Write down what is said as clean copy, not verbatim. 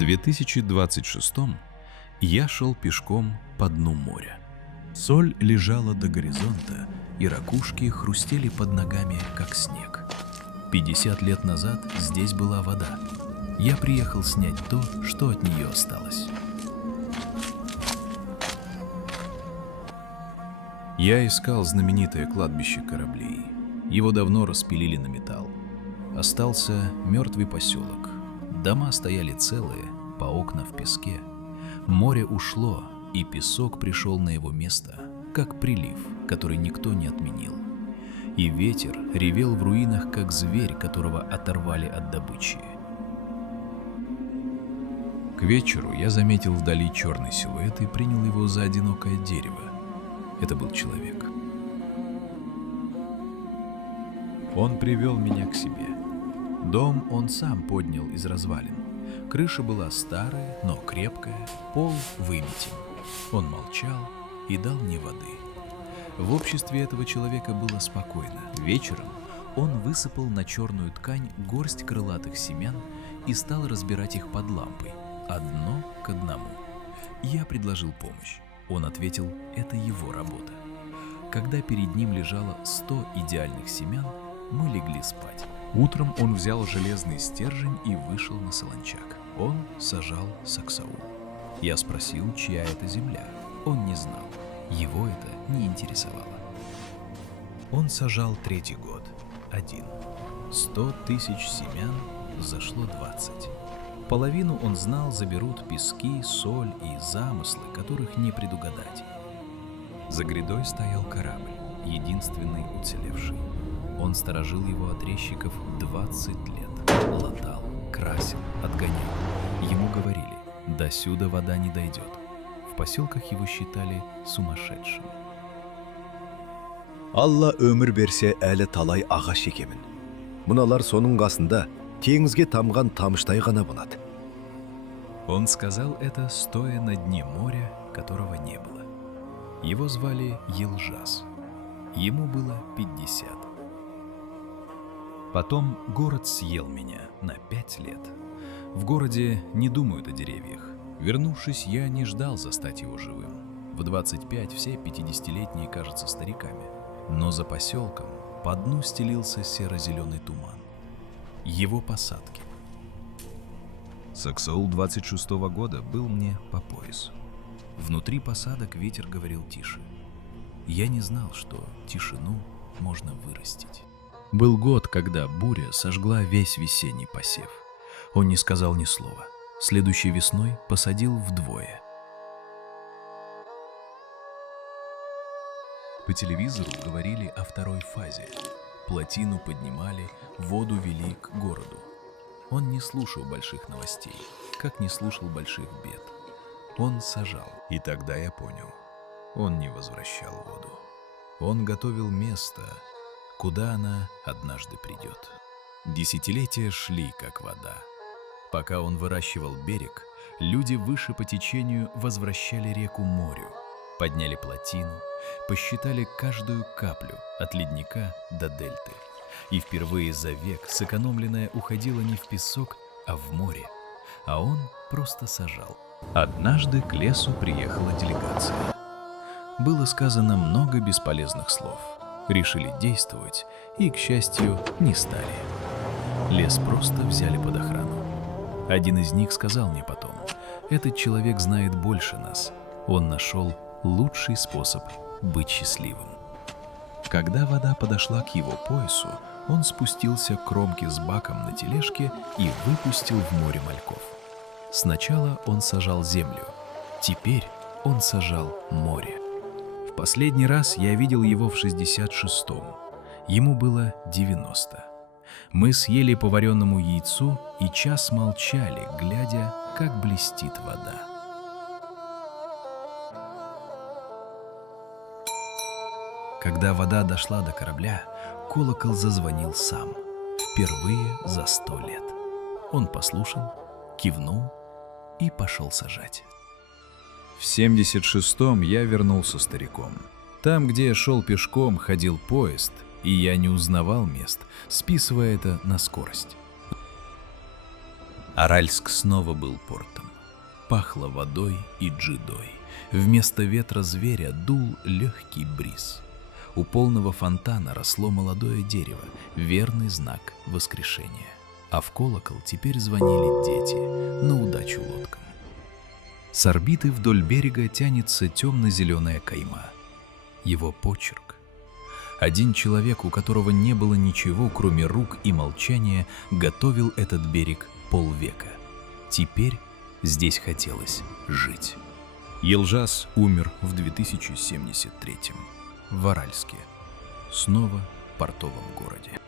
2026 я шел пешком по дну моря. Соль лежала до горизонта, и ракушки хрустели под ногами, как снег. 50 лет назад здесь была вода. Я приехал снять то, что от нее осталось. Я искал знаменитое кладбище кораблей. Его давно распилили на металл. Остался мертвый поселок. Дома стояли целые, по окна в песке. Море ушло, и песок пришел на его место, как прилив, который никто не отменил. И ветер ревел в руинах, как зверь, которого оторвали от добычи. К вечеру я заметил вдали черный силуэт и принял его за одинокое дерево. Это был человек. Он привел меня к себе. Дом он сам поднял из развалин. Крыша была старая, но крепкая, пол выметен. Он молчал и дал мне воды. В обществе этого человека было спокойно. Вечером он высыпал на черную ткань горсть крылатых семян и стал разбирать их под лампой, одно к одному. Я предложил помощь. Он ответил, это его работа. Когда перед ним лежало 100 идеальных семян, мы легли спать. Утром он взял железный стержень и вышел на солончак. Он сажал саксаул. Я спросил, чья это земля. Он не знал. Его это не интересовало. Он сажал 3-й год. Один. 100 тысяч семян, зашло 20. Половину он знал, заберут пески, соль и замыслы, которых не предугадать. За грядой стоял корабль, единственный уцелевший. Он сторожил его от резчиков 20 лет. Латал, красил, отгонял. Ему говорили, досюда вода не дойдет. В поселках его считали сумасшедшим. Алла өмір берсе, әлі талай ағаш екемін. Мұналар соның қасында теңізге тамған тамыштай ғана болады. Он сказал это, стоя на дне моря, которого не было. Его звали Елжас. Ему было 50. Потом город съел меня на 5 лет. В городе не думают о деревьях. Вернувшись, я не ждал застать его живым. В 25 все 50-летние кажутся стариками. Но за поселком по дну стелился серо-зеленый туман. Его посадки. Саксаул 26-го года был мне по пояс. Внутри посадок ветер говорил тише. Я не знал, что тишину можно вырастить. Был год, когда буря сожгла весь весенний посев. Он не сказал ни слова. Следующей весной посадил вдвое. По телевизору говорили о второй фазе. Плотину поднимали, воду вели к городу. Он не слушал больших новостей, как не слушал больших бед. Он сажал. И тогда я понял, он не возвращал воду. Он готовил место, куда она однажды придет. Десятилетия шли, как вода. Пока он выращивал берег, люди выше по течению возвращали реку морю, подняли плотину, посчитали каждую каплю от ледника до дельты. И впервые за век сэкономленное уходило не в песок, а в море. А он просто сажал. Однажды к лесу приехала делегация. Было сказано много бесполезных слов. Решили действовать и, к счастью, не стали. Лес просто взяли под охрану. Один из них сказал мне потом, этот человек знает больше нас. Он нашел лучший способ быть счастливым. Когда вода подошла к его поясу, он спустился к кромке с баком на тележке и выпустил в море мальков. Сначала он сажал землю, теперь он сажал море. В последний раз я видел его в 66-м. Ему было 90. Мы съели по вареному яйцу и час молчали, глядя, как блестит вода. Когда вода дошла до корабля, колокол зазвонил сам. Впервые за 100 лет. Он послушал, кивнул и пошел сажать. В 76-м я вернулся стариком. Там, где я шел пешком, ходил поезд, и я не узнавал мест, списывая это на скорость. Аральск снова был портом. Пахло водой и джидой. Вместо ветра зверя дул легкий бриз. У полного фонтана росло молодое дерево, верный знак воскрешения. А в колокол теперь звонили дети на удачу лодкам. С орбиты вдоль берега тянется темно-зеленая кайма. Его почерк. Один человек, у которого не было ничего, кроме рук и молчания, готовил этот берег полвека. Теперь здесь хотелось жить. Елжас умер в 2073-м в Аральске, снова портовом городе.